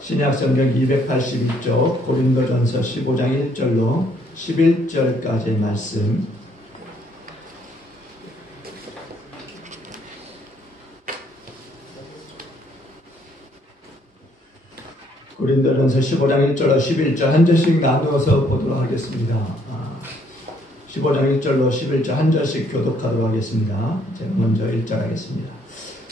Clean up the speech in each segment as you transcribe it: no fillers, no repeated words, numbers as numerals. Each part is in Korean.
신약성경 282쪽 고린도전서 15장 1절로 11절까지의 말씀. 고린도전서 15장 1절로 11절 한 절씩 나누어서 보도록 하겠습니다. 15장 1절로 11절 한 절씩 교독하도록 하겠습니다. 제가 먼저 1절 하겠습니다.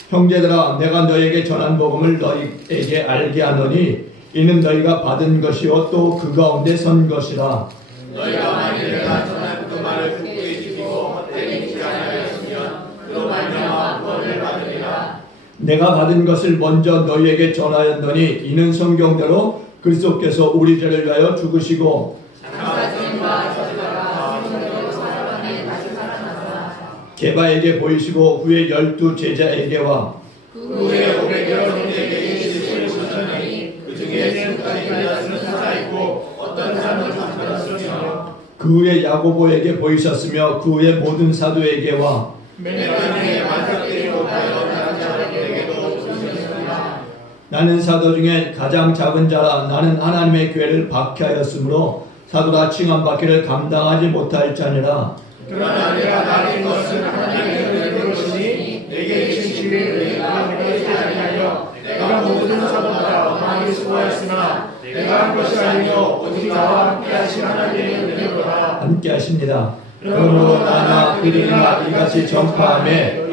형제들아, 내가 너에게 전한 복음을 너희에게 알게 하노니 이는 너희가 받은 것이요 또 그 가운데 선 것이라. 너희가 만일 내가 전한 그 말을 굳게 지키고 헛되이 믿지 아니하였으면 그로 말미암아 구원을 받으리라. 내가 받은 것을 먼저 너희에게 전하였노니 이는 성경대로 그리스도께서 우리 죄를 위하여 죽으시고 장사진과 저주가 성경대로 사람만에 다시 살아나사 게바에게 보이시고 후에 12 제자에게와 그 후에 500여 형제에게 예수를 보셨더니 그 중에 지금까지 달려서는 살아있고 어떤 사람은 잠들었으며 그 후에 야고보에게 보이셨으며 그 후에 모든 사도에게와 매년에 만삭되지 못하여 다른 자들에게도 보이셨으나 나는 사도 중에 가장 작은 자라. 나는 하나님의 교회를 박해하였으므로 사도라 칭함받기를 감당하지 못할 자니라. 그러나 내가 나린 것은 하나님의 은혜로 것이니 내게 진실을 내가 내게 아니하여 내가 모든 사도보다 많이 수고하였으나 내가 한 것이 아니요 오직 나와 함께 하신 하나님의 은혜로라. 함께 하십니다. 그러므로 나나 그들이나 이같이 전파하며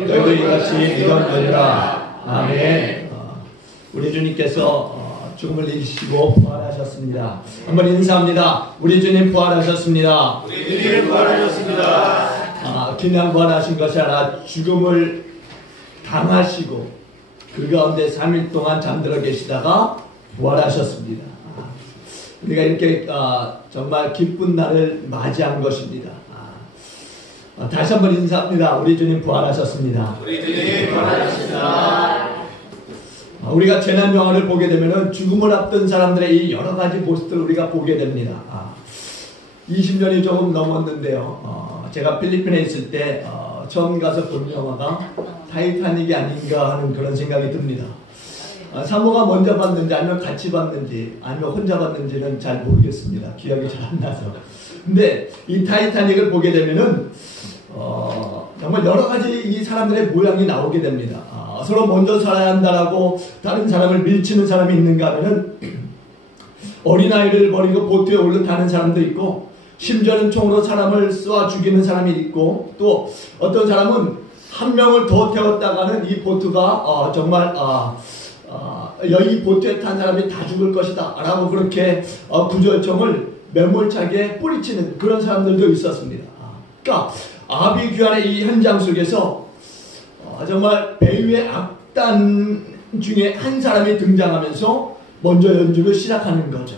너희도 이같이 믿었느니라. 아멘. 우리 주님께서 죽음을 이기시고 부활하셨습니다. 한번 인사합니다. 우리 주님 부활하셨습니다. 우리 주님 부활하셨습니다. 그냥 부활하신 것이 아니라 죽음을 당하시고 그 가운데 3일 동안 잠들어 계시다가 부활하셨습니다. 우리가 이렇게 정말 기쁜 날을 맞이한 것입니다. 다시 한번 인사합니다. 우리 주님 부활하셨습니다. 우리 주님 부활하셨습니다. 우리가 재난병원을 보게 되면 죽음을 앞둔 사람들의 이 여러 가지 모습들을 우리가 보게 됩니다. 20년이 조금 넘었는데요. 제가 필리핀에 있을 때 처음 가서 본 영화가 타이타닉이 아닌가 하는 그런 생각이 듭니다. 사모가 먼저 봤는지 아니면 같이 봤는지 아니면 혼자 봤는지는 잘 모르겠습니다. 기억이 잘 안 나서. 근데 이 타이타닉을 보게 되면은 정말 여러 가지 이 사람들의 모양이 나오게 됩니다. 서로 먼저 살아야 한다라고 다른 사람을 밀치는 사람이 있는가 하면은 어린아이를 버리고 보트에 올라타는 사람도 있고 심지어는 총으로 사람을 쏘아 죽이는 사람이 있고 또 어떤 사람은 한 명을 더 태웠다가는 이 보트가 정말 이 보트에 탄 사람이 다 죽을 것이다 라고 그렇게 구절청을 매몰차게 뿌리치는 그런 사람들도 있었습니다. 그러니까 아비규환의 이 현장 속에서 정말 배후의 악단 중에 한 사람이 등장하면서 먼저 연주를 시작하는 거죠.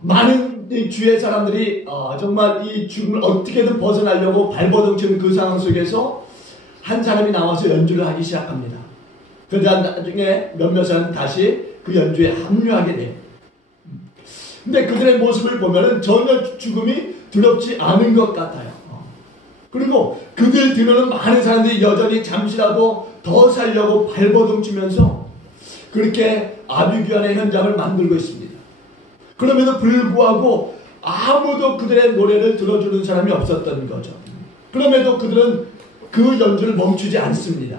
많은 주의 사람들이 정말 이 죽음을 어떻게든 벗어나려고 발버둥치는 그 상황 속에서 한 사람이 나와서 연주를 하기 시작합니다. 그러다 나중에 몇몇 사람은 다시 그 연주에 합류하게 돼요. 근데 그들의 모습을 보면은 전혀 죽음이 두렵지 않은 것 같아요. 그리고 그들 뒤로는 많은 사람들이 여전히 잠시라도 더 살려고 발버둥치면서 그렇게 아비규환의 현장을 만들고 있습니다. 그럼에도 불구하고 아무도 그들의 노래를 들어주는 사람이 없었던 거죠. 그럼에도 그들은 그 연주를 멈추지 않습니다.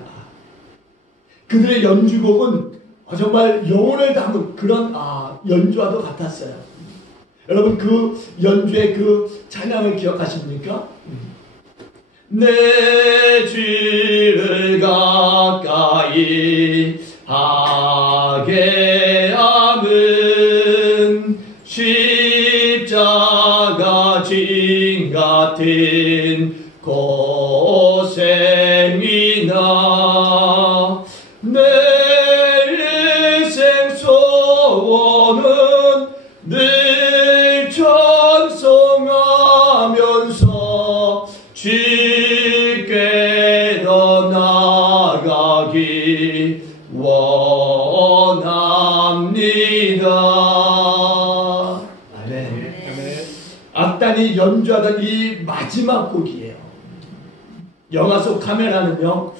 그들의 연주곡은 정말 영혼을 담은 그런 연주와도 같았어요. 여러분 그 연주의 그 찬양을 기억하십니까? 내 죄를 가까이 하게 함은 십자가 진 같은 고생이나 내 일생 소원은 늘 찬송하면서 주께 더 나아가기 원합니다. 아멘. 악단이 연주하던 이 마지막 곡이에요. 영화 속 카메라는요,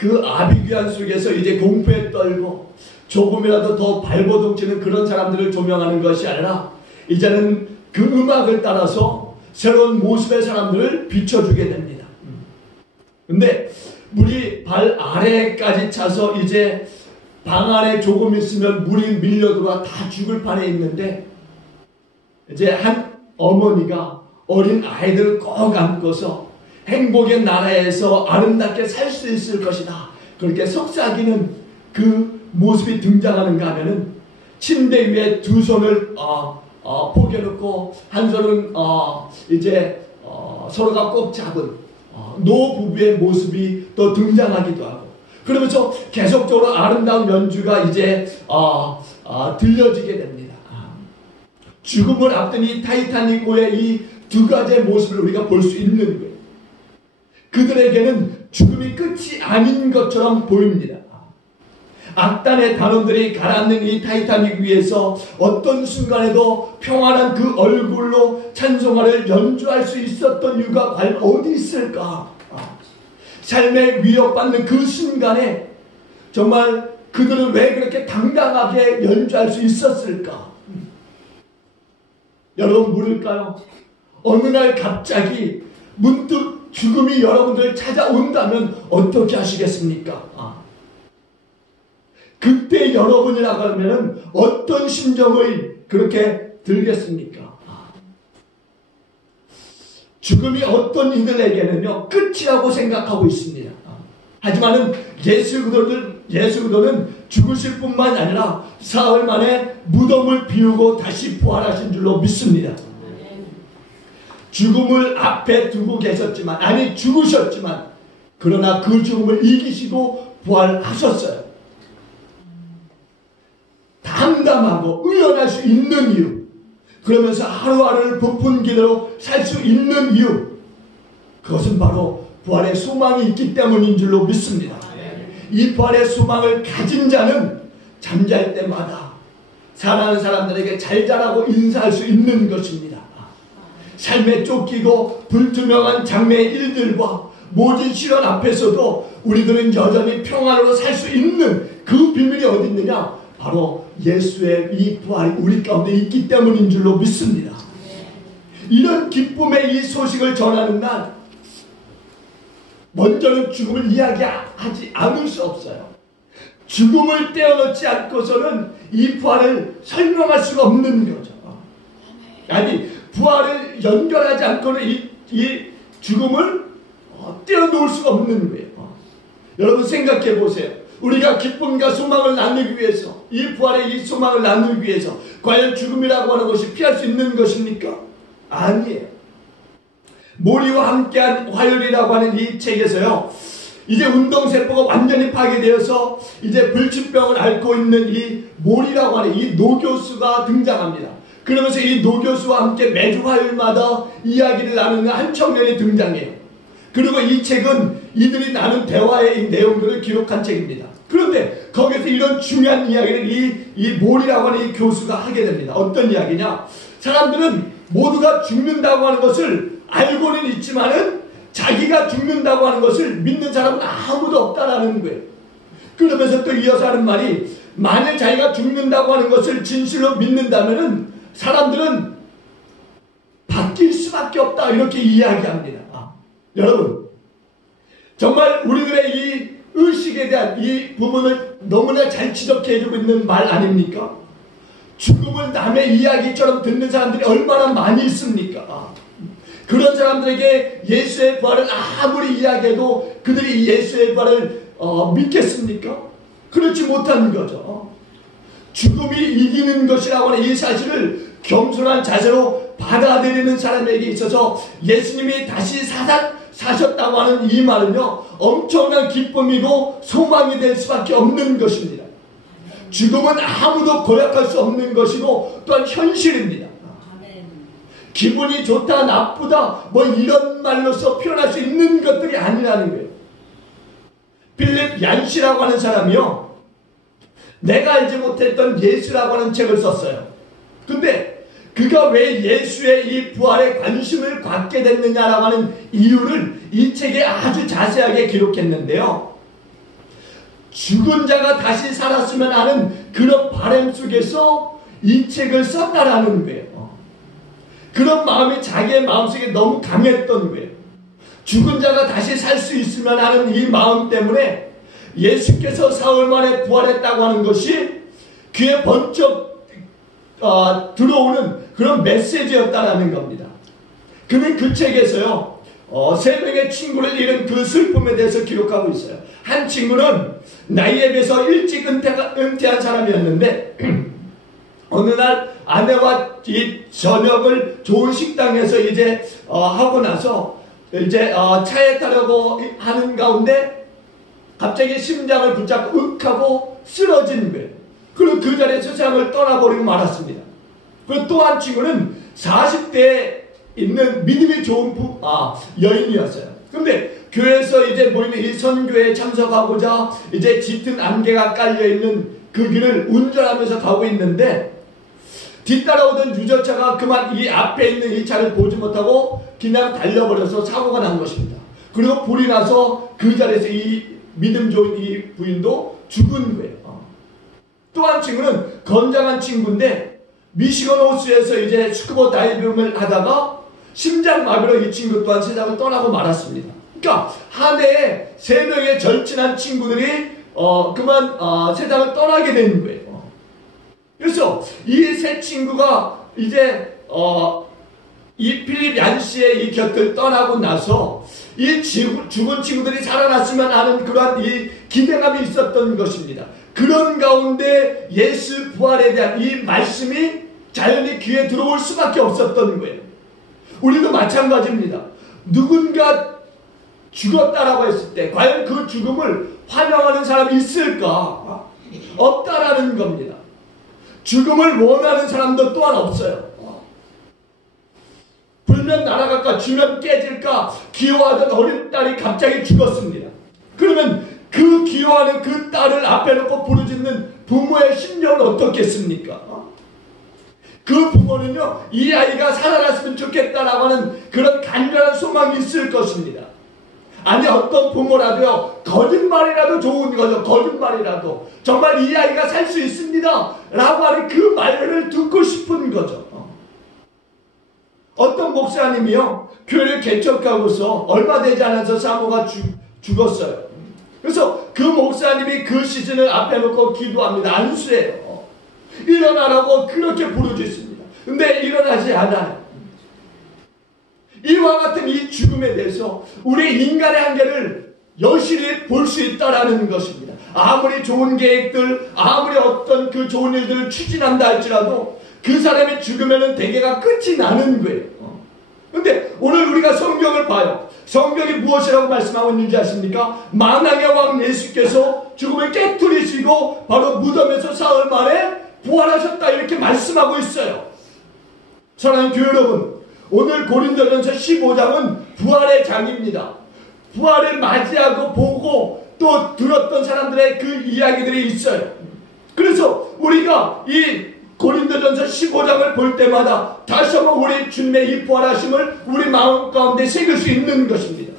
그 아비규환 속에서 이제 공포에 떨고 조금이라도 더 발버둥치는 그런 사람들을 조명하는 것이 아니라 이제는 그 음악을 따라서 새로운 모습의 사람들을 비춰주게 됩니다. 근데 물이 발 아래까지 차서 이제 방 안에 조금 있으면 물이 밀려들어와 다 죽을 판에 있는데 이제 한 어머니가 어린 아이들을 꼭 안고서 행복의 나라에서 아름답게 살 수 있을 것이다, 그렇게 속삭이는 그 모습이 등장하는가 하면은 침대 위에 두 손을 포개놓고 한 손은 이제 서로가 꼭 잡은 노부부의 모습이 또 등장하기도 하고, 그러면서 계속적으로 아름다운 연주가 이제 들려지게 됩니다. 죽음을 앞둔 이 타이타닉호의 이 두 가지의 모습을 우리가 볼 수 있는 거예요. 그들에게는 죽음이 끝이 아닌 것처럼 보입니다. 악단의 단원들이 가라앉는 이 타이타닉 위에서 어떤 순간에도 평안한 그 얼굴로 찬송가를 연주할 수 있었던 이유가 과연 어디 있을까? 삶에 위협받는 그 순간에 정말 그들은 왜 그렇게 당당하게 연주할 수 있었을까? 여러분 물을까요? 어느 날 갑자기 문득 죽음이 여러분들을 찾아온다면 어떻게 하시겠습니까? 그때 여러분이라고 하면 어떤 심정을 그렇게 들겠습니까? 죽음이 어떤 이들에게는요 끝이라고 생각하고 있습니다. 하지만은 예수 그리스도는 죽으실 뿐만 아니라 사흘 만에 무덤을 비우고 다시 부활하신 줄로 믿습니다. 죽음을 앞에 두고 계셨지만, 아니 죽으셨지만, 그러나 그 죽음을 이기시고 부활하셨어요. 담담하고 의연할 수 있는 이유, 그러면서 하루하루를 부푼 길로 살 수 있는 이유, 그것은 바로 부활의 소망이 있기 때문인 줄로 믿습니다. 이 부활의 소망을 가진 자는 잠잘 때마다 사랑하는 사람들에게 잘 자라고 인사할 수 있는 것입니다. 삶에 쫓기고 불투명한 장래의 일들과 모진 시련 앞에서도 우리들은 여전히 평안으로 살 수 있는 그 비밀이 어디 있느냐? 바로 예수의 이 부활이 우리 가운데 있기 때문인 줄로 믿습니다. 이런 기쁨의 이 소식을 전하는 날, 먼저는 죽음을 이야기하지 않을 수 없어요. 죽음을 떼어놓지 않고서는 이 부활을 설명할 수가 없는 거죠. 아니, 부활을 연결하지 않고는 이 죽음을 떼어놓을 수가 없는 거예요. 여러분 생각해 보세요. 우리가 기쁨과 소망을 나누기 위해서, 이 부활의 이 소망을 나누기 위해서 과연 죽음이라고 하는 것이 피할 수 있는 것입니까? 아니에요. 모리와 함께한 화요일이라고 하는 이 책에서요, 이제 운동세포가 완전히 파괴되어서 이제 불치병을 앓고 있는 이 모리라고 하는 이 노교수가 등장합니다. 그러면서 이 노교수와 함께 매주 화요일마다 이야기를 나누는 한 청년이 등장해요. 그리고 이 책은 이들이 나눈 대화의 내용들을 기록한 책입니다. 그런데 거기서 이런 중요한 이야기를 이 몰이라고 하는 이 교수가 하게 됩니다. 어떤 이야기냐? 사람들은 모두가 죽는다고 하는 것을 알고는 있지만은 자기가 죽는다고 하는 것을 믿는 사람은 아무도 없다라는 거예요. 그러면서 또 이어서 하는 말이, 만일 자기가 죽는다고 하는 것을 진실로 믿는다면은 사람들은 바뀔 수밖에 없다, 이렇게 이야기합니다. 여러분, 정말 우리들의 이 의식에 대한 이 부분을 너무나 잘 지적해주고 있는 말 아닙니까? 죽음을 남의 이야기처럼 듣는 사람들이 얼마나 많이 있습니까? 그런 사람들에게 예수의 부활을 아무리 이야기해도 그들이 예수의 부활을 믿겠습니까? 그렇지 못하는 거죠. 죽음이 이기는 것이라고 하는 이 사실을 겸손한 자세로 받아들이는 사람에게 있어서 예수님이 다시 사셨다고 하는 이 말은요, 엄청난 기쁨이고 소망이 될 수밖에 없는 것입니다. 죽음은 아무도 고약할 수 없는 것이고 또한 현실입니다. 기분이 좋다 나쁘다 뭐 이런 말로서 표현할 수 있는 것들이 아니라는 거예요. 필립 얀시라고 하는 사람이요, 내가 알지 못했던 예수라고 하는 책을 썼어요. 근데 그가 왜 예수의 이 부활에 관심을 갖게 됐느냐라고 하는 이유를 이 책에 아주 자세하게 기록했는데요. 죽은 자가 다시 살았으면 하는 그런 바람 속에서 이 책을 썼다라는 거예요. 그런 마음이 자기의 마음속에 너무 강했던 거예요. 죽은 자가 다시 살 수 있으면 하는 이 마음 때문에 예수께서 사흘 만에 부활했다고 하는 것이 귀에 번쩍 들어오는 그런 메시지였다라는 겁니다. 그는 그 책에서요, 세 명의 친구를 잃은 그 슬픔에 대해서 기록하고 있어요. 한 친구는 나이에 비해서 일찍 은퇴한 사람이었는데 어느 날 아내와 이 저녁을 좋은 식당에서 이제 하고 나서 이제 차에 타려고 하는 가운데 갑자기 심장을 붙잡고 윽하고 쓰러진 거예요. 그리고 그 자리에서 세상을 떠나버리고 말았습니다. 그리고 또 한 친구는 40대에 있는 믿음이 좋은 여인이었어요. 근데 교회에서 이제 모이는 이 선교에 참석하고자 이제 짙은 안개가 깔려있는 그 길을 운전하면서 가고 있는데 뒤따라오던 유저차가 그만 이 앞에 있는 이 차를 보지 못하고 그냥 달려버려서 사고가 난 것입니다. 그리고 불이 나서 그 자리에서 이 믿음 좋은 이 부인도 죽은 거예요. 또 한 친구는 건장한 친구인데 미시건 호수에서 이제 스쿠버 다이빙을 하다가 심장마비로 이 친구 또한 세상을 떠나고 말았습니다. 그러니까 한 해에 3명의 절친한 친구들이 그만 세상을 떠나게 된 거예요. 그래서 이 세 친구가 이제 이 필립 얀시의 이 곁을 떠나고 나서 이 죽은 친구들이 살아났으면 하는 그러한 이 기대감이 있었던 것입니다. 그런 가운데 예수 부활에 대한 이 말씀이 자연히 귀에 들어올 수밖에 없었던 거예요. 우리도 마찬가지입니다. 누군가 죽었다라고 했을 때 과연 그 죽음을 환영하는 사람이 있을까? 없다라는 겁니다. 죽음을 원하는 사람도 또한 없어요. 불면 날아갈까, 주면 깨질까 기워하던 어린 딸이 갑자기 죽었습니다. 그러면 그 기워하는 그 딸을 앞에 놓고 부르짖는 부모의 심정은 어떻겠습니까? 그 부모는요, 이 아이가 살아났으면 좋겠다라고 하는 그런 간절한 소망이 있을 것입니다. 아니, 어떤 부모라도요, 거짓말이라도 좋은 거죠. 거짓말이라도 정말 이 아이가 살 수 있습니다 라고 하는 그 말을 듣고 싶은 거죠. 어떤 목사님이요, 교회를 개척하고서 얼마 되지 않아서 사모가 죽었어요. 그래서 그 목사님이 그 시즌을 앞에 놓고 기도합니다. 안수해요. 일어나라고 그렇게 부르짖습니다. 근데 일어나지 않아요. 이와 같은 이 죽음에 대해서 우리 인간의 한계를 여실히 볼 수 있다라는 것입니다. 아무리 좋은 계획들, 아무리 어떤 그 좋은 일들을 추진한다 할지라도 그 사람이 죽으면은 대개가 끝이 나는 거예요. 근데 오늘 우리가 성경을 봐요. 성경이 무엇이라고 말씀하고 있는지 아십니까? 만왕의 왕 예수께서 죽음을 깨뜨리시고 바로 무덤에서 사흘 만에 부활하셨다 이렇게 말씀하고 있어요. 사랑하는 교회 여러분, 오늘 고린도전서 15장은 부활의 장입니다. 부활을 맞이하고 보고 또 들었던 사람들의 그 이야기들이 있어요. 그래서 우리가 이 고린도전서 15장을 볼 때마다 다시 한번 우리 주님의 이 부활하심을 우리 마음 가운데 새길 수 있는 것입니다.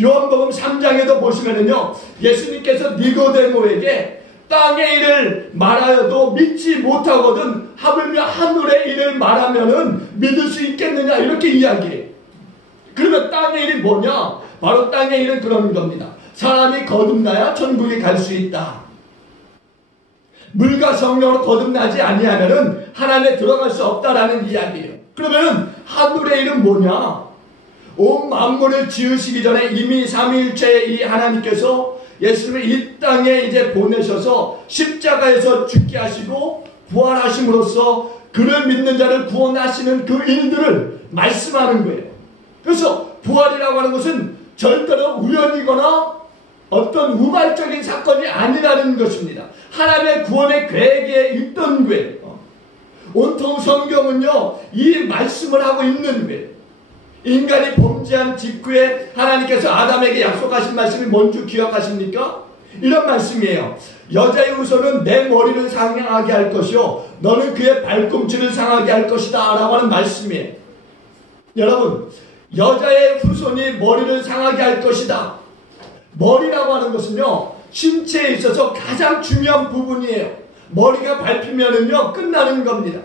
요한복음 3장에도 보시면은요, 예수님께서 니고데모에게 땅의 일을 말하여도 믿지 못하거든 하물며 하늘의 일을 말하면은 믿을 수 있겠느냐 이렇게 이야기해요. 그러면 땅의 일이 뭐냐? 바로 땅의 일은 그런 겁니다. 사람이 거듭나야 천국에 갈 수 있다. 물과 성령으로 거듭나지 아니하면은 하나님에 들어갈 수 없다라는 이야기예요. 그러면은 하늘의 일은 뭐냐? 온 만물을 지으시기 전에 이미 삼위일체의 이 하나님께서 예수를 이 땅에 이제 보내셔서 십자가에서 죽게 하시고 부활하심으로써 그를 믿는 자를 구원하시는 그 일들을 말씀하는 거예요. 그래서 부활이라고 하는 것은 절대로 우연이거나 어떤 우발적인 사건이 아니라는 것입니다. 하나님의 구원의 계획에 있던 거예요. 온통 성경은요, 이 말씀을 하고 있는 거예요. 인간이 범죄한 직후에 하나님께서 아담에게 약속하신 말씀이 뭔지 기억하십니까? 이런 말씀이에요. 여자의 후손은 내 머리를 상하게 할 것이요 너는 그의 발꿈치를 상하게 할 것이다 라고 하는 말씀이에요. 여러분, 여자의 후손이 머리를 상하게 할 것이다. 머리라고 하는 것은요, 신체에 있어서 가장 중요한 부분이에요. 머리가 밟히면은요 끝나는 겁니다.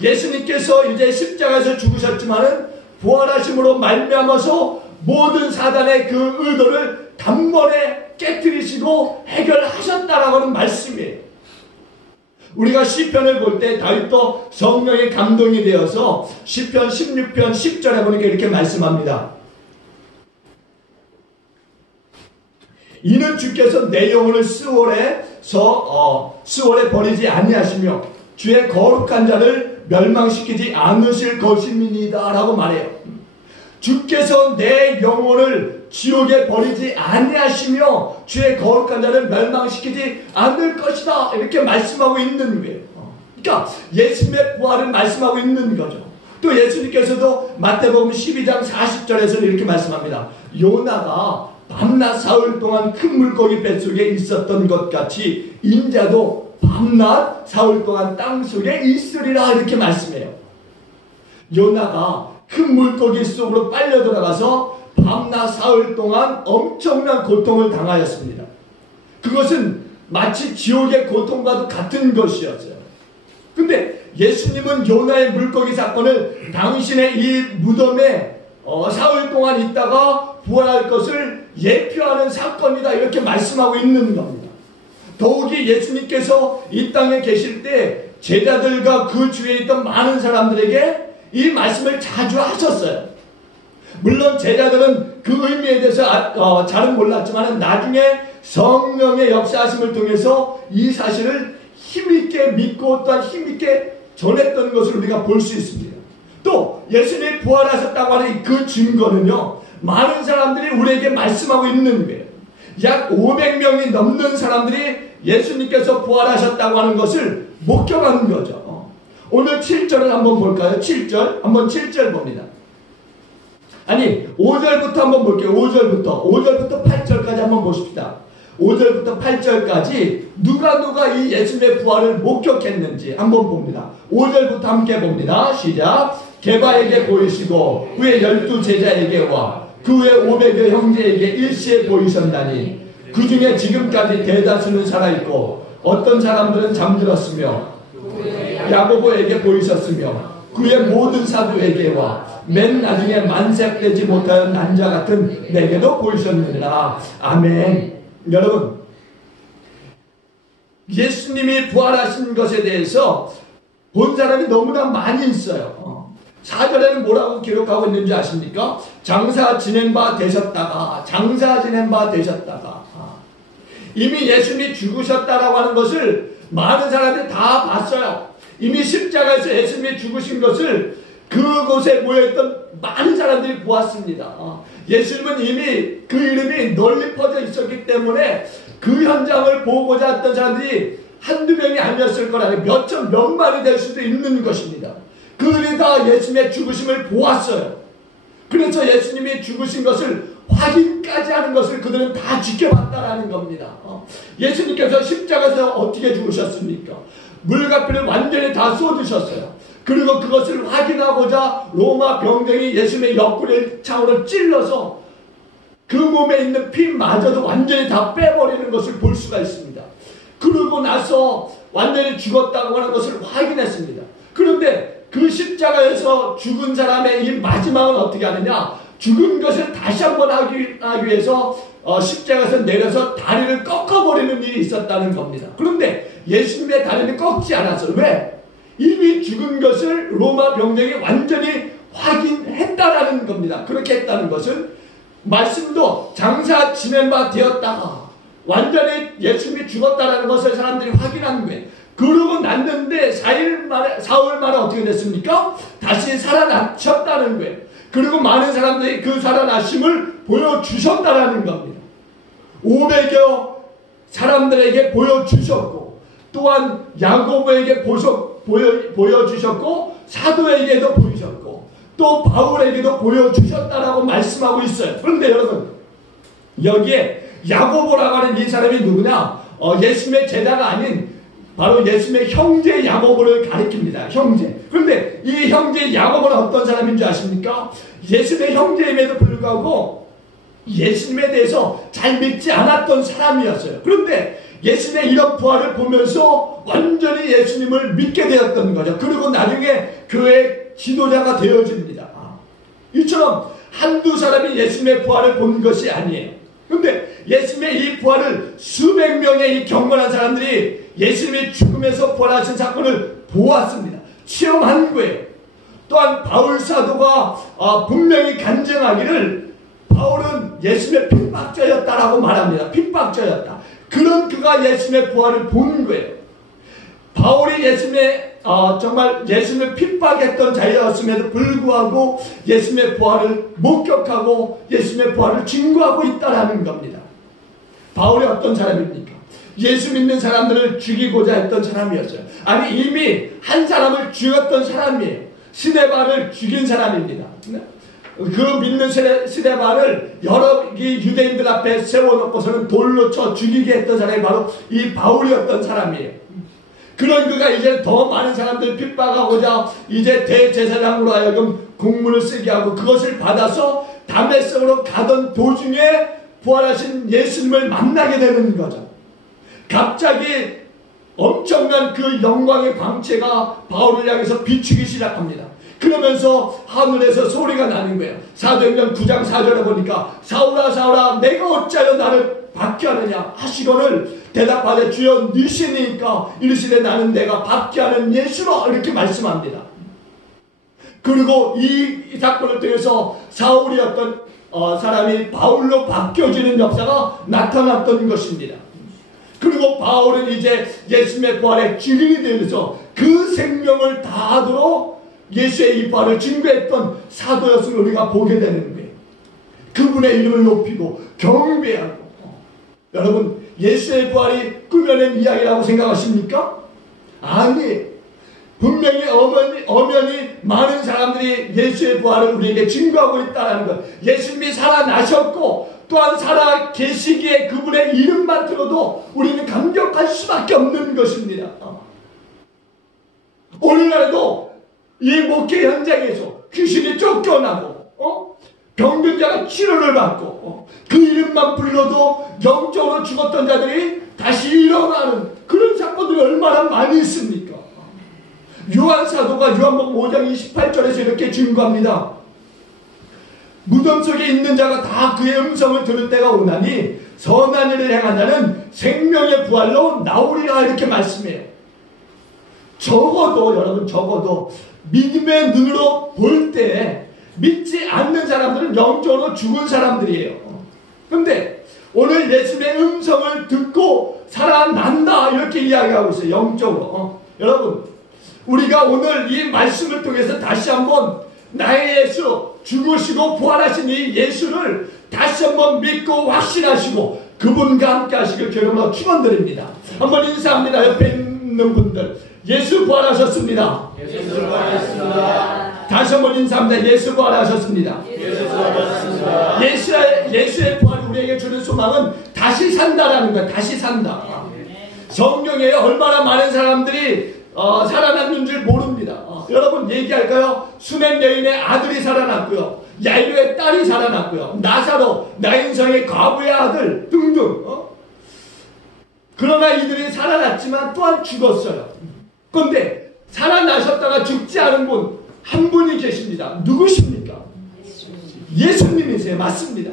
예수님께서 이제 십자가에서 죽으셨지만은 부활하심으로 말미암아서 모든 사단의 그 의도를 단번에 깨뜨리시고 해결하셨다라고 하는 말씀이에요. 우리가 시편을 볼 때 다윗도 성령의 감동이 되어서 시편 16편 10절에 보니까 이렇게 말씀합니다. 이는 주께서 내 영혼을 스월에 버리지 아니하시며 주의 거룩한 자를 멸망시키지 않으실 것임이니이다 라고 말해요. 주께서 내 영혼을 지옥에 버리지 아니하시며 주의 거룩한 자를 멸망시키지 않을 것이다 이렇게 말씀하고 있는 거예요. 그러니까 예수님의 부활을 말씀하고 있는 거죠. 또 예수님께서도 마태복음 12장 40절에서 이렇게 말씀합니다. 요나가 밤낮 사흘 동안 큰 물고기 뱃속에 있었던 것 같이 인자도 밤낮 사흘 동안 땅속에 있으리라 이렇게 말씀해요. 요나가 큰 물고기 속으로 빨려 들어가서 밤낮 사흘 동안 엄청난 고통을 당하였습니다. 그것은 마치 지옥의 고통과도 같은 것이었어요. 근데 예수님은 요나의 물고기 사건을 당신의 이 무덤에 사흘 동안 있다가 부활할 것을 예표하는 사건이다 이렇게 말씀하고 있는 겁니다. 더욱이 예수님께서 이 땅에 계실 때 제자들과 그 주위에 있던 많은 사람들에게 이 말씀을 자주 하셨어요. 물론 제자들은 그 의미에 대해서 잘은 몰랐지만 나중에 성령의 역사하심을 통해서 이 사실을 힘있게 믿고 또한 힘있게 전했던 것을 우리가 볼 수 있습니다. 또 예수님이 부활하셨다고 하는 그 증거는요, 많은 사람들이 우리에게 말씀하고 있는 거예요. 약 500명이 넘는 사람들이 예수님께서 부활하셨다고 하는 것을 목격하는 거죠. 오늘 7절을 한번 볼까요? 7절 한번 7절 봅니다. 아니 5절부터 한번 볼게요. 5절부터 8절까지 한번 보십시다. 5절부터 8절까지 누가 이 예수님의 부활을 목격했는지 한번 봅니다. 5절부터 함께 봅니다. 시작. 게바에게 보이시고 후에 12 제자에게와 그 후에 500여 형제에게 일시에 보이셨나니 그 중에 지금까지 대다수는 살아있고 어떤 사람들은 잠들었으며 야고보에게 보이셨으며 그의 모든 사도에게와 맨 나중에 만삭되지 못하여 난자 같은 내게도 보이셨느니라. 아멘. 여러분, 예수님이 부활하신 것에 대해서 본 사람이 너무나 많이 있어요. 4절에는 뭐라고 기록하고 있는지 아십니까? 장사 지낸 바 되셨다가 이미 예수님이 죽으셨다라고 하는 것을 많은 사람들이 다 봤어요. 이미 십자가에서 예수님이 죽으신 것을 그곳에 모여있던 많은 사람들이 보았습니다. 예수님은 이미 그 이름이 널리 퍼져 있었기 때문에 그 현장을 보고자 했던 사람들이 한두 명이 아니었을 거라는 몇천 명만이 될 수도 있는 것입니다. 그들이 다 예수님의 죽으심을 보았어요. 그래서 예수님이 죽으신 것을 확인까지 하는 것을 그들은 다 지켜봤다라는 겁니다. 예수님께서 십자가에서 어떻게 죽으셨습니까? 물과 피를 완전히 다 쏟으셨어요. 그리고 그것을 확인하고자 로마 병정이 예수님의 옆구리를 창으로 찔러서 그 몸에 있는 피마저도 완전히 다 빼버리는 것을 볼 수가 있습니다. 그러고 나서 완전히 죽었다고 하는 것을 확인했습니다. 그런데 그 십자가에서 죽은 사람의 이 마지막은 어떻게 하느냐? 죽은 것을 다시 한번 하기 위해서 십자가에서 내려서 다리를 꺾어버리는 일이 있었다는 겁니다. 그런데 예수님의 다리는 꺾지 않았어요. 왜? 이미 죽은 것을 로마 병정이 완전히 확인했다라는 겁니다. 그렇게 했다는 것은 말씀도 장사 지낸 바 되었다가 완전히 예수님이 죽었다라는 것을 사람들이 확인한 거예요. 그러고 났는데 사흘 만에 어떻게 됐습니까? 다시 살아나셨다는 거예요. 그리고 많은 사람들이 그 살아나심을 보여주셨다라는 겁니다. 500여 사람들에게 보여주셨고 또한 야고보에게 보여주셨고 사도에게도 보이셨고 또 바울에게도 보여주셨다라고 말씀하고 있어요. 그런데 여러분 여기에 야고보라고 하는 이 사람이 누구냐? 예수님의 제자가 아닌 바로 예수님의 형제 야고보를 가리킵니다. 형제. 그런데 이 형제 야고보는 어떤 사람인 줄 아십니까? 예수님의 형제임에도 불구하고 예수님에 대해서 잘 믿지 않았던 사람이었어요. 그런데 예수님의 이런 부활을 보면서 완전히 예수님을 믿게 되었던 거죠. 그리고 나중에 교회 지도자가 되어집니다. 이처럼 한두 사람이 예수님의 부활을 본 것이 아니에요. 그런데 예수님의 이 부활을 수백 명의 이 경건한 사람들이 예수님이 죽음에서 부활하신 사건을 보았습니다. 체험한 거예요. 또한 바울 사도가 분명히 간증하기를 바울은 예수님의 핍박자였다라고 말합니다. 핍박자였다. 그런 그가 예수님의 부활을 본 거예요. 바울이 예수님의 정말 예수님을 핍박했던 자였음에도 불구하고 예수님의 부활을 목격하고 예수님의 부활을 증거하고 있다라는 겁니다. 바울이 어떤 사람입니까? 예수 믿는 사람들을 죽이고자 했던 사람이었어요. 아니 이미 한 사람을 죽였던 사람이에요. 스데반을 죽인 사람입니다. 그 믿는 스데반을 여러 유대인들 앞에 세워놓고서는 돌로 쳐 죽이게 했던 사람이 바로 이 바울이었던 사람이에요. 그런 그가 이제 더 많은 사람들을 핍박하고자 이제 대제사장으로 하여금 공문을 쓰게 하고 그것을 받아서 다메섹으로 가던 도중에 부활하신 예수님을 만나게 되는 거죠. 갑자기 엄청난 그 영광의 광채가 바울을 향해서 비추기 시작합니다. 그러면서 하늘에서 소리가 나는 거예요. 사도행전 9장 4절에 보니까 사울아 사울아 내가 어찌하여 나를 받게 하느냐 하시거늘 대답하되 주여 니시니까 이르시되 나는 내가 받게 하는 예수라 이렇게 말씀합니다. 그리고 이 사건을 통해서 사울이었던 사람이 바울로 바뀌어지는 역사가 나타났던 것입니다. 그리고 바울은 이제 예수님의 부활의 증인이 되면서 그 생명을 다하도록 예수의 이 부활을 증거했던 사도였음을 우리가 보게 되는 거예요. 그분의 이름을 높이고 경배하고. 여러분 예수의 부활이 꾸며낸 이야기라고 생각하십니까? 아니, 분명히 엄연히 많은 사람들이 예수의 부활을 우리에게 증거하고 있다는 것. 예수님이 살아나셨고 또한 살아 계시기에 그분의 이름만 들어도 우리는 감격할 수밖에 없는 것입니다. 오늘날도 이 목회 현장에서 귀신이 쫓겨나고 병든자가 치료를 받고 그 이름만 불러도 영적으로 죽었던 자들이 다시 일어나는 그런 사건들이 얼마나 많이 있습니까? 요한사도가 요한복음 5장 28절에서 이렇게 증거합니다. 무덤 속에 있는 자가 다 그의 음성을 들을 때가 오나니 선한 일을 행한 자는 생명의 부활로 나오리라 이렇게 말씀해요. 적어도 여러분 적어도 믿음의 눈으로 볼 때 믿지 않는 사람들은 영적으로 죽은 사람들이에요. 그런데 오늘 예수님의 음성을 듣고 살아난다 이렇게 이야기하고 있어요. 영적으로. 여러분 우리가 오늘 이 말씀을 통해서 다시 한번 나의 예수 죽으시고 부활하신 이 예수를 다시 한번 믿고 확신하시고 그분과 함께 하시길 주님으로 축원드립니다. 한번 인사합니다. 옆에 있는 분들 예수 부활하셨습니다. 예수 부활하셨습니다. 다시 한번 인사합니다. 예수 부활하셨습니다. 예수 부활하셨습니다. 예수의 부활이 우리에게 주는 소망은 다시 산다라는 거예요. 다시 산다. 성경에 얼마나 많은 사람들이 살아남는 줄 모릅니다. 여러분 얘기할까요? 수냄 여인의 아들이 살아났고요. 야이로의 딸이 살아났고요. 나사로, 나인성의 과부의 아들 등등. 그러나 이들이 살아났지만 또한 죽었어요. 그런데 살아나셨다가 죽지 않은 분 한 분이 계십니다. 누구십니까? 예수님이세요. 맞습니다.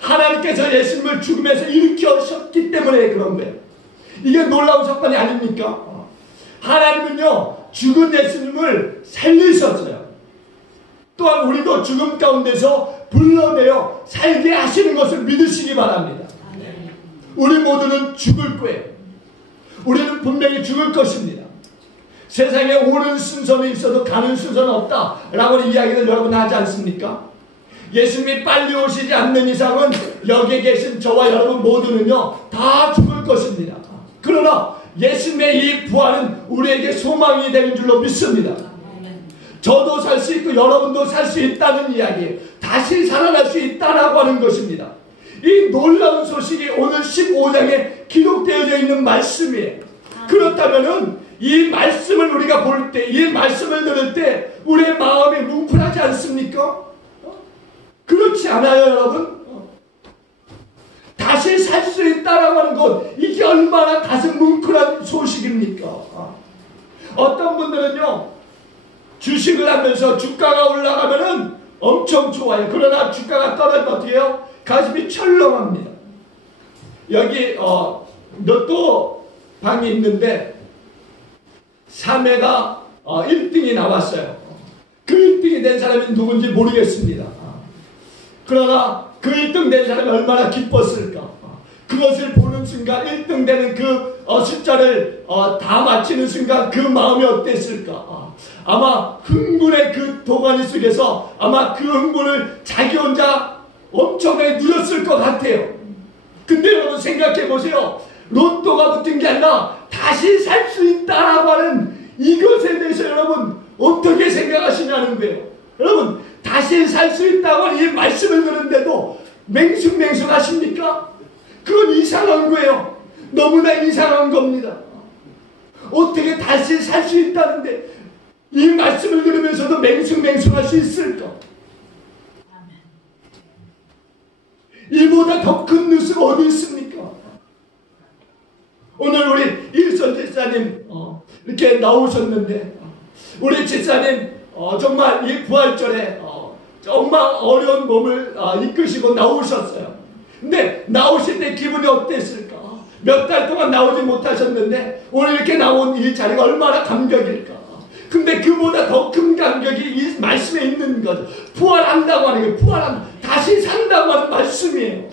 하나님께서 예수님을 죽음에서 일으키셨기 때문에 그런 거예요. 이게 놀라운 사건이 아닙니까? 하나님은요 죽은 예수님을 살리셨어요. 또한 우리도 죽음 가운데서 불러내어 살게 하시는 것을 믿으시기 바랍니다. 우리 모두는 죽을 거예요. 우리는 분명히 죽을 것입니다. 세상에 오는 순서는 있어도 가는 순서는 없다라고 이야기를 여러분 하지 않습니까? 예수님이 빨리 오시지 않는 이상은 여기에 계신 저와 여러분 모두는요 다 죽을 것입니다. 그러나 예수님의 이 부활은 우리에게 소망이 되는 줄로 믿습니다. 저도 살 수 있고 여러분도 살 수 있다는 이야기예요. 다시 살아날 수 있다라고 하는 것입니다. 이 놀라운 소식이 오늘 15장에 기록되어져 있는 말씀이에요. 그렇다면은 이 말씀을 우리가 볼 때, 이 말씀을 들을 때 우리의 마음이 뭉클하지 않습니까? 그렇지 않아요, 여러분? 다시 살 수 있다라고 하는 것, 이게 얼마나 가슴 뭉클한 소식입니까? 어떤 분들은요, 주식을 하면서 주가가 올라가면은 엄청 좋아요. 그러나 주가가 떨어지면 어떻게 해요? 가슴이 철렁합니다. 여기 로또 방이 있는데 3회가 1등이 나왔어요. 그 1등이 된 사람이 누군지 모르겠습니다. 그러나 그 1등 된 사람이 얼마나 기뻤을까. 그것을 보는 순간 1등 되는 그 숫자를 다 맞히는 순간 그 마음이 어땠을까. 아마 흥분의 그 도가니 속에서 아마 그 흥분을 자기 혼자 엄청나게 누렸을 것 같아요. 근데 여러분 생각해 보세요. 로또가 붙은 게 아니라 다시 살 수 있다라고 하는 이것에 대해서 여러분 어떻게 생각하시냐는 거예요. 여러분 다시 살 수 있다고 하는 이 말씀을 들은데도 맹숭맹숭하십니까? 그건 이상한 거예요. 너무나 이상한 겁니다. 어떻게 다시 살 수 있다는데 이 말씀을 들으면서도 맹숭맹숭할 수 있을까? 이보다 더 큰 뉴스가 어디 있습니까? 오늘 우리 일선 집사님 이렇게 나오셨는데 우리 집사님 정말 이 부활절에 정말 어려운 몸을 이끄시고 나오셨어요. 근데 나오실 때 기분이 어땠을까? 몇 달 동안 나오지 못하셨는데 오늘 이렇게 나온 이 자리가 얼마나 감격일까? 근데 그보다 더 큰 감격이 이 말씀에 있는 거죠. 부활한다고 하는 게 다시 산다고 하는 말씀이에요.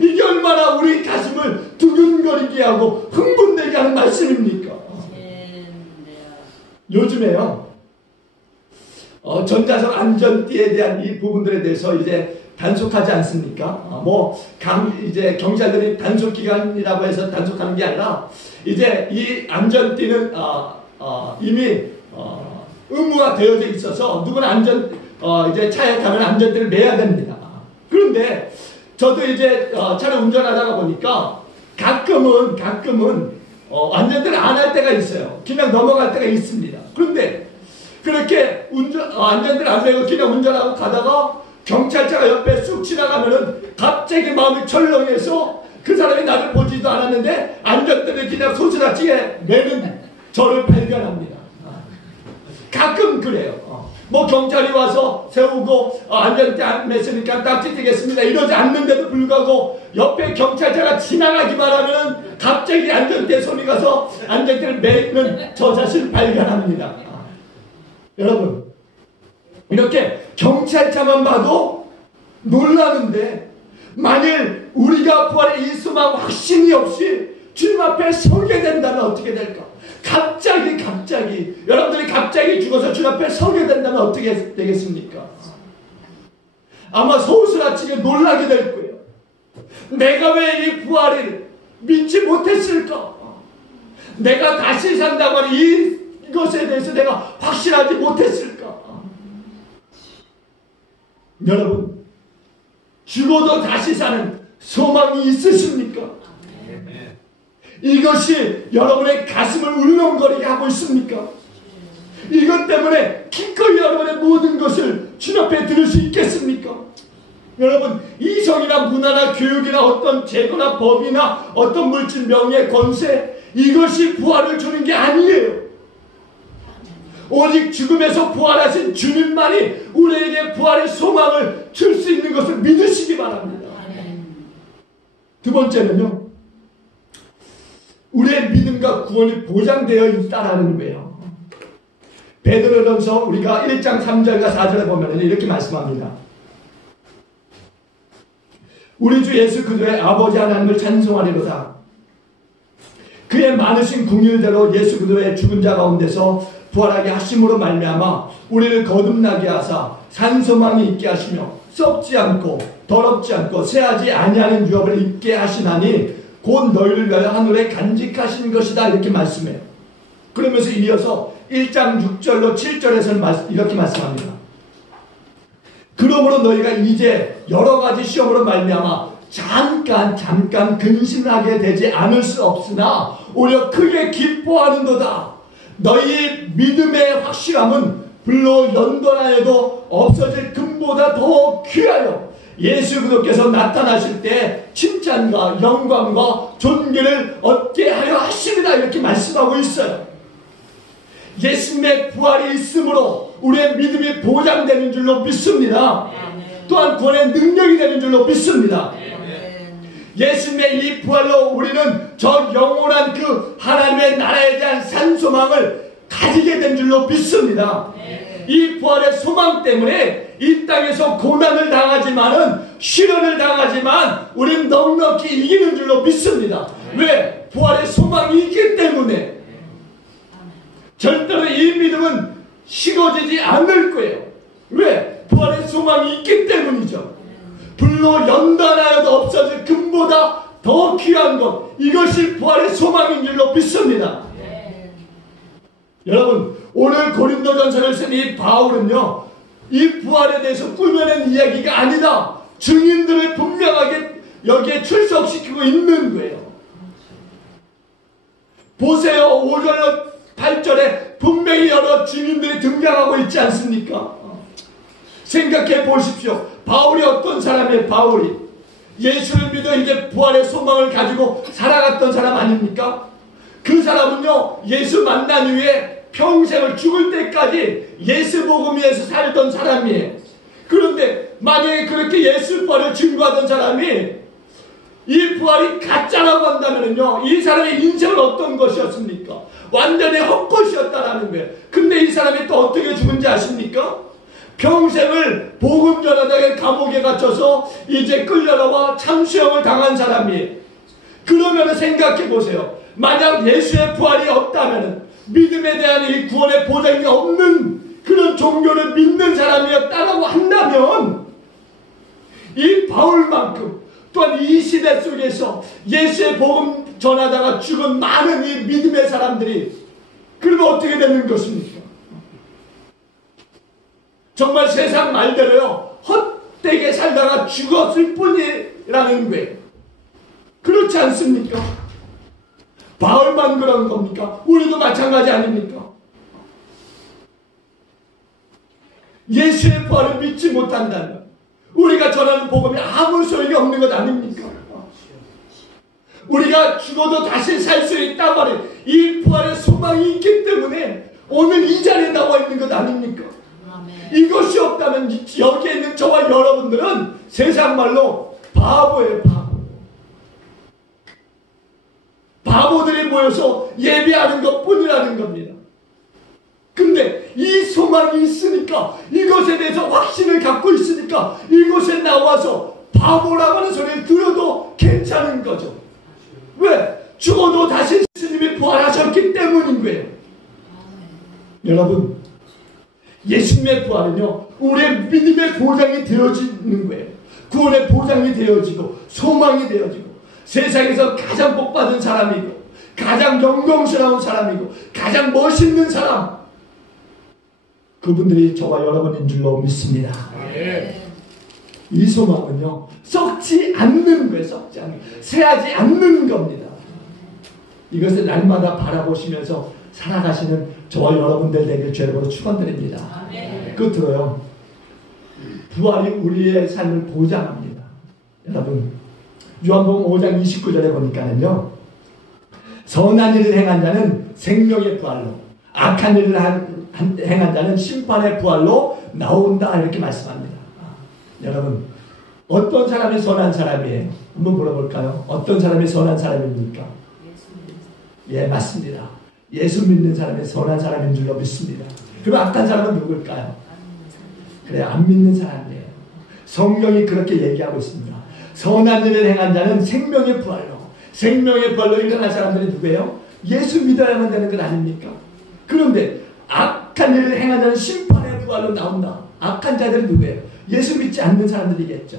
이게 얼마나 우리 가슴을 두근거리게 하고 흥분되게 하는 말씀입니까? 요즘에요 전자석 안전띠에 대한 이 부분들에 대해서 이제 단속하지 않습니까? 이제 경찰들이 단속 기간이라고 해서 단속하는 게 아니라 이제 이 안전띠는 이미 의무화 되어져 있어서 누구나 이제 차에 타면 안전띠를 매야 됩니다. 그런데 저도 이제 차를 운전하다가 보니까 가끔은 안전띠를 안 할 때가 있어요. 그냥 넘어갈 때가 있습니다. 그런데 그렇게 안전띠를 안 매고 그냥 운전하고 가다가 경찰차가 옆에 쑥 지나가면은 갑자기 마음이 철렁해서 그 사람이 나를 보지도 않았는데 안전띠를 그냥 소스라치게 매는 저를 발견합니다. 가끔 그래요. 경찰이 와서 세우고 안전띠 안 맸으니까 딱지 떼겠습니다 이러지 않는데도 불구하고 옆에 경찰차가 지나가기만 하면 갑자기 안전띠에 손이 가서 안전띠를 매는 저 자신을 발견합니다. 여러분 이렇게 경찰차만 봐도 놀라는데 만일 우리가 부활의 이 소망 확신이 없이 주님 앞에 서게 된다면 어떻게 될까? 갑자기 여러분들이 갑자기 죽어서 주님 앞에 서게 된다면 어떻게 되겠습니까? 아마 소스라치게 놀라게 될 거예요. 내가 왜 이 부활을 믿지 못했을까? 내가 다시 산다고 하는 이것에 대해서 내가 확신하지 못했을까? 여러분 죽어도 다시 사는 소망이 있으십니까? 이것이 여러분의 가슴을 울렁거리게 하고 있습니까? 이것 때문에 기꺼이 여러분의 모든 것을 주님 앞에 들을 수 있겠습니까? 여러분 이성이나 문화나 교육이나 어떤 제도나 법이나 어떤 물질 명예 권세 이것이 부활을 주는 게 아니에요. 오직 죽음에서 부활하신 주님만이 우리에게 부활의 소망을 줄 수 있는 것을 믿으시기 바랍니다. 두 번째는요 우리의 믿음과 구원이 보장되어 있다라는 거예요. 베드로전서 우리가 1장 3절과 4절에 보면 이렇게 말씀합니다. 우리 주 예수 그리스도의 아버지 하나님을 찬송하리로다. 그의 많으신 긍휼대로 예수 그리스도의 죽은 자 가운데서 부활하게 하심으로 말미암아 우리를 거듭나게 하사 산소망이 있게 하시며 썩지 않고 더럽지 않고 쇠하지 아니하는 유업을 입게 하시나니 곧 너희를 위하여 하늘에 간직하신 것이다 이렇게 말씀해요. 그러면서 이어서 1장 6절로 7절에서는 이렇게 말씀합니다. 그러므로 너희가 이제 여러 가지 시험으로 말미암아 잠깐 근심하게 되지 않을 수 없으나 오히려 크게 기뻐하는도다. 너희 믿음의 확실함은 불로 연단하여도 없어질 금보다 더 귀하여 예수 그리스도께서 나타나실 때 칭찬과 영광과 존귀를 얻게 하려 하십니다. 이렇게 말씀하고 있어요. 예수님의 부활이 있으므로 우리의 믿음이 보장되는 줄로 믿습니다. 또한 구원의 능력이 되는 줄로 믿습니다. 예수님의 이 부활로 우리는 저 영원한 그 하나님의 나라에 대한 산소망을 가지게 된 줄로 믿습니다. 이 부활의 소망 때문에 이 땅에서 고난을 당하지만은 시련을 당하지만 우리는 넉넉히 이기는 줄로 믿습니다. 왜? 부활의 소망이 있기 때문에. 절대로 이 믿음은 식어지지 않을 거예요. 왜? 부활의 소망이 있기 때문이죠. 불로 연단하여도 없어질 금보다 더 귀한 것, 이것이 부활의 소망인 줄로 믿습니다. 여러분, 오늘 고린도전서를 쓴 이 바울은요, 이 부활에 대해서 꾸며낸 이야기가 아니다. 증인들을 분명하게 여기에 출석시키고 있는 거예요. 보세요. 5절로 8절에 분명히 여러 증인들이 등장하고 있지 않습니까? 생각해 보십시오. 바울이 어떤 사람이에요? 바울이 예수를 믿어 이제 부활의 소망을 가지고 살아갔던 사람 아닙니까? 그 사람은요, 예수 만난 이후에 평생을 죽을 때까지 예수 복음 위에서 살던 사람이에요. 그런데 만약에 그렇게 예수 부활을 증거하던 사람이 이 부활이 가짜라고 한다면요, 이 사람의 인생은 어떤 것이었습니까? 완전히 헛것이었다라는 거예요. 근데 이 사람이 또 어떻게 죽은지 아십니까? 평생을 복음 전하다가 감옥에 갇혀서 이제 끌려나와 참수형을 당한 사람이에요. 그러면 생각해 보세요. 만약 예수의 부활이 없다면, 믿음에 대한 이 구원의 보장이 없는 그런 종교를 믿는 사람이었다라고 한다면, 이 바울만큼 또한 이 시대 속에서 예수의 복음 전하다가 죽은 많은 이 믿음의 사람들이 그러면 어떻게 되는 것입니까? 정말 세상 말대로요, 헛되게 살다가 죽었을 뿐이라는 거예요. 그렇지 않습니까? 바울만 그런 겁니까? 우리도 마찬가지 아닙니까? 예수의 부활을 믿지 못한다면 우리가 전하는 복음이 아무 소용이 없는 것 아닙니까? 우리가 죽어도 다시 살 수 있단 말이에요. 이 부활의 소망이 있기 때문에 오늘 이 자리에 나와 있는 것 아닙니까? 이것이 없다면 여기에 있는 저와 여러분들은 세상 말로 바보예요. 바보들이 모여서 예배하는 것뿐이라는 겁니다. 근데 이 소망이 있으니까, 이것에 대해서 확신을 갖고 있으니까 이곳에 나와서 바보라고 하는 소리를 들어도 괜찮은 거죠. 왜? 죽어도 다시 예수님이 부활하셨기 때문인 거예요. 여러분, 예수님의 부활은요, 우리의 믿음의 보장이 되어지는 거예요. 구원의 보장이 되어지고 소망이 되어지고, 세상에서 가장 복받은 사람이고 가장 영광스러운 사람이고 가장 멋있는 사람, 그분들이 저와 여러분인 줄로 믿습니다. 이 소망은요, 썩지 않는 거예요. 썩지 않는, 새하지 않는 겁니다. 이것을 날마다 바라보시면서 살아가시는 저와 여러분들 되길 죄로 축원드립니다. 끝으로요, 부활이 우리의 삶을 보장합니다. 여러분, 요한복음 5장 29절에 보니까는요, 선한 일을 행한 자는 생명의 부활로, 악한 일을 행한 자는 심판의 부활로 나온다, 이렇게 말씀합니다. 여러분, 어떤 사람이 선한 사람이에요? 한번 물어볼까요? 어떤 사람이 선한 사람입니까? 예, 맞습니다. 예수 믿는 사람이 선한 사람인 줄로 믿습니다. 그럼 악한 사람은 누굴까요? 그래, 안 믿는 사람이에요. 성경이 그렇게 얘기하고 있습니다. 선한 일을 행한 자는 생명의 부활로 일어날 사람들이 누구예요? 예수 믿어야만 되는 건 아닙니까? 그런데 악한 일을 행한 자는 심판의 부활로 나온다. 악한 자들은 누구예요? 예수 믿지 않는 사람들이겠죠.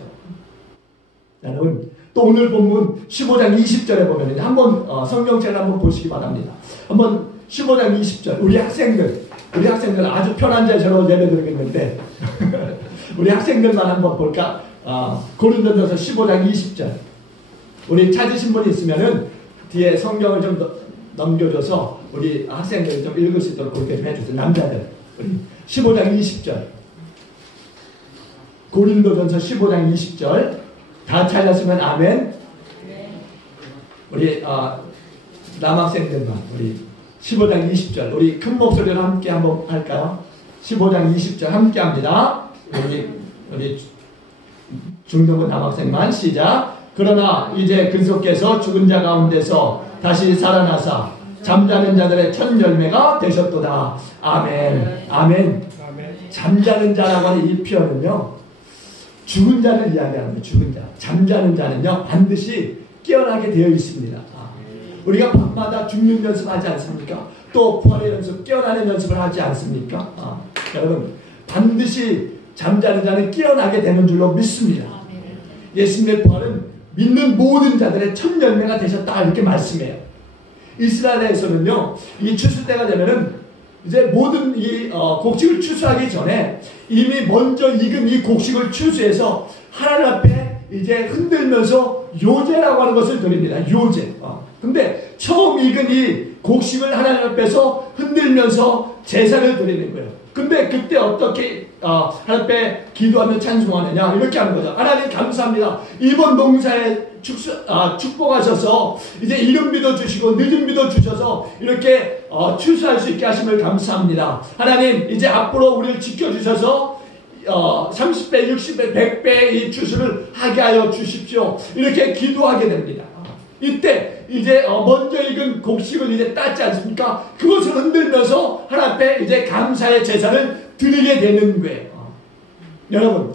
여러분, 또 오늘 본문 15장 20절에 보면 한번 성경책을 한번 보시기 바랍니다. 한번 15장 20절, 우리 학생들 아주 편한 자세로 예배드리겠는데 우리 학생들만 한번 볼까? 고린도전서 15장 20절. 우리 찾으신 분이 있으면은 뒤에 성경을 좀 넘겨줘서 우리 학생들 좀 읽을 수 있도록 그렇게 좀 해주세요. 남자들. 우리 15장 20절. 고린도전서 15장 20절. 다 찾았으면 아멘. 우리 남학생들만 우리 15장 20절 우리 큰 목소리로 함께 한번 할까요? 15장 20절 함께 합니다. 우리 중등부 남학생만 시작. 그러나 이제 그리스도께서 죽은 자 가운데서 다시 살아나사 잠자는 자들의 첫 열매가 되셨도다. 아멘. 아멘. 잠자는 자라고 하는 이 표현은요, 죽은 자를 이야기합니다. 죽은 자. 잠자는 자는요, 반드시 깨어나게 되어 있습니다. 우리가 밤마다 죽는 연습하지 않습니까? 또 부활의 연습, 깨어나는 연습을 하지 않습니까? 여러분, 반드시 잠자는 자는 깨어나게 되는 줄로 믿습니다. 예수님의 부활은 믿는 모든 자들의 첫 열매가 되셨다 이렇게 말씀해요. 이스라엘에서는요, 이 추수 때가 되면은 이제 모든 이 곡식을 추수하기 전에 이미 먼저 익은 이 곡식을 추수해서 하나님 앞에 이제 흔들면서 요제라고 하는 것을 드립니다. 요제. 근데 처음 익은 이 곡식을 하나님 앞에서 흔들면서 제사를 드리는 거예요. 근데 그때 어떻게 하나님 앞에 기도하며 찬송하느냐 이렇게 하는 거죠. 하나님 감사합니다. 이번 농사에 축복하셔서 이제 이른 비도 주시고 늦은 비도 주셔서 이렇게 추수할 수 있게 하심을 감사합니다. 하나님 이제 앞으로 우리를 지켜주셔서 30배, 60배, 100배의 이 추수를 하게 하여 주십시오. 이렇게 기도하게 됩니다. 이때 이제 먼저 익은 곡식을 이제 땄지 않습니까? 그것을 흔들면서 하나님 앞에 이제 감사의 제사를 드리게 되는 거예요. 여러분,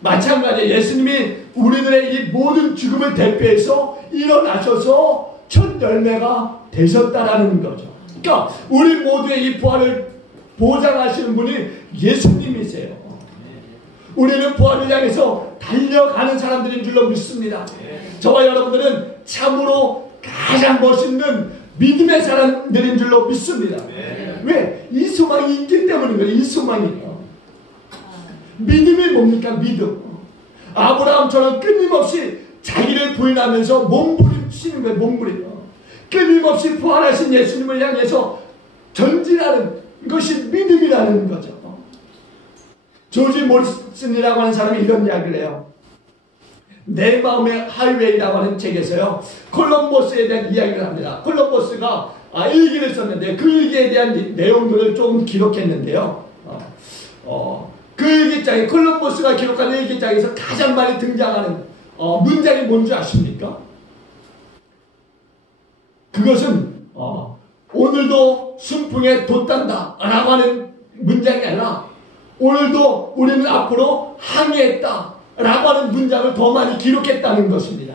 마찬가지 예수님이 우리들의 이 모든 죽음을 대표해서 일어나셔서 첫 열매가 되셨다라는 거죠. 그러니까 우리 모두의 이 부활을 보장하시는 분이 예수님이세요. 우리는 부활을 향해서 달려가는 사람들인 줄로 믿습니다. 저와 여러분들은 참으로 가장 멋있는 믿음의 사람들인 줄로 믿습니다. 왜? 이 소망이 있기 때문인 거예요. 이 소망이. 믿음이 뭡니까? 믿음. 아브라함처럼 끊임없이 자기를 부인하면서 몸부림치는 거예요. 몸부림. 끊임없이 부활하신 예수님을 향해서 전진하는 것이 믿음이라는 거죠. 조지 모리슨이라고 하는 사람이 이런 이야기를 해요. 내 마음의 하이웨이라고 하는 책에서요, 콜럼버스에 대한 이야기를 합니다. 콜럼버스가 일기를 썼는데 그 일기에 대한 내용들을 조금 기록했는데요. 그 일기장에 콜럼버스가 기록한 일기장에서 가장 많이 등장하는 문장이 뭔지 아십니까? 그것은 오늘도 순풍에 돛단다 라고 하는 문장이 아니라 오늘도 우리는 앞으로 항해했다 라고 하는 문장을 더 많이 기록했다는 것입니다.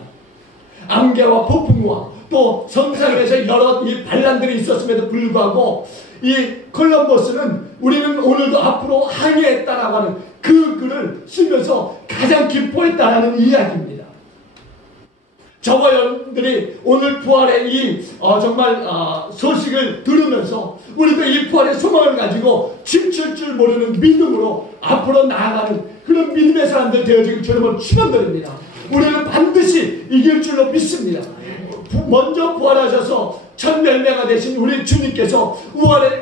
안개와 폭풍과 또 선상에서 여러 이 반란들이 있었음에도 불구하고 이 콜럼버스는 우리는 오늘도 앞으로 항해했다라고 하는 그 글을 쓰면서 가장 기뻐했다라는 이야기입니다. 저와 여러분들이 오늘 부활의 이 정말 소식을 들으면서 우리도 이 부활의 소망을 가지고 춤출 줄 모르는 믿음으로 앞으로 나아가는 그런 믿음의 사람들 되어지길 주님을 축원드립니다. 우리는 반드시 이길 줄로 믿습니다. 먼저 부활하셔서 첫 열매가 되신 우리 주님께서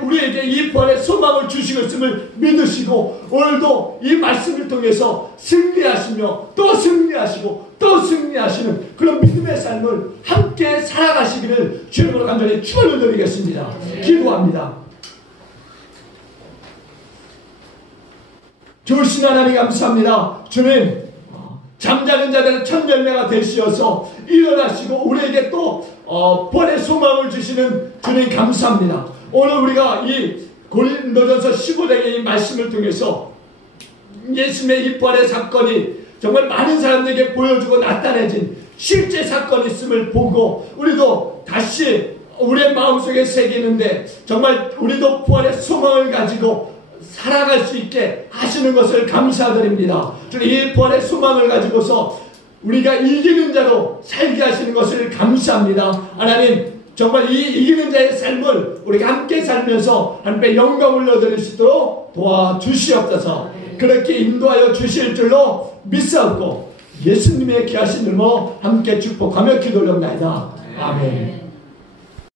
우리에게 이 부활의 소망을 주시겠음을 믿으시고 오늘도 이 말씀을 통해서 승리하시며 또 승리하시고 또 승리하시는 그런 믿음의 삶을 함께 살아가시기를 주님으로 간절히 축원을 드리겠습니다. 기도합니다. 좋으신 하나님 감사합니다. 주님, 잠자는 자들의 첫 열매가 되시어서 일어나시고 우리에게 또 부활의 소망을 주시는 주님 감사합니다. 오늘 우리가 이 고린도전서 15장의 이 말씀을 통해서 예수님의 이 부활의 사건이 정말 많은 사람들에게 보여주고 나타내진 실제 사건이 있음을 보고 우리도 다시 우리의 마음속에 새기는데 정말 우리도 부활의 소망을 가지고 살아갈 수 있게 하시는 것을 감사드립니다. 주님, 이 부활의 소망을 가지고서 우리가 이기는 자로 살게 하시는 것을 감사합니다. 하나님, 정말 이 이기는 자의 삶을 우리가 함께 살면서 하나님께 영광을 올려드릴 수 있도록 도와주시옵소서. 그렇게 인도하여 주실 줄로 믿사옵고 예수님의 귀하신 이름으로 함께 축복하며 기도합나이다. 아멘.